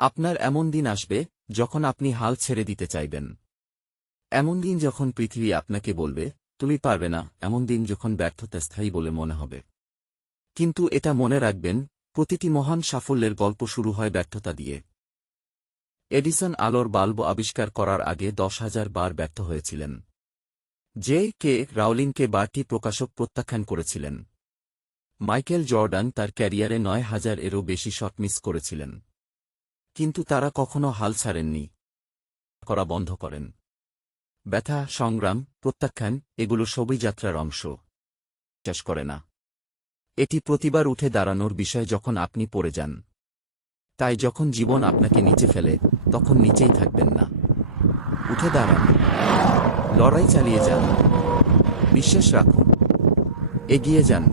আপনার এমন দিন আসবে যখন আপনি হাল ছেড়ে দিতে চাইবেন। এমন দিন যখন পৃথিবী আপনাকে বলবে তুমি পারবে না, এমন দিন যখন ব্যর্থতা স্থায়ী বলে মনে হবে। কিন্তু এটা মনে রাখবেন, প্রতিটি মহান সাফল্যের গল্প শুরু হয় ব্যর্থতা দিয়ে। এডিসন আলোর বাল্ব আবিষ্কার করার আগে 10,000 বার ব্যর্থ হয়েছিলেন। কে রাউলিংকে বারটি প্রকাশক প্রত্যাখ্যান করেছিলেন। মাইকেল জর্ডান তার ক্যারিয়ারে 9,000-এরও বেশি শট মিস করেছিলেন। কিন্তু তারা কখনো হাল ছাড়েননি, করা বন্ধ করেন। ব্যথা, সংগ্রাম, প্রত্যাখ্যান এগুলো সবই যাত্রার অংশ। বিশ্বাস করে না, এটি প্রতিবার উঠে দাঁড়ানোর বিষয় যখন আপনি পড়ে যান। তাই যখন জীবন আপনাকে নিচে ফেলে, তখন নিচেই থাকবেন না, উঠে দাঁড়ান, লড়াই চালিয়ে যান, বিশ্বাস রাখুন, এগিয়ে যান।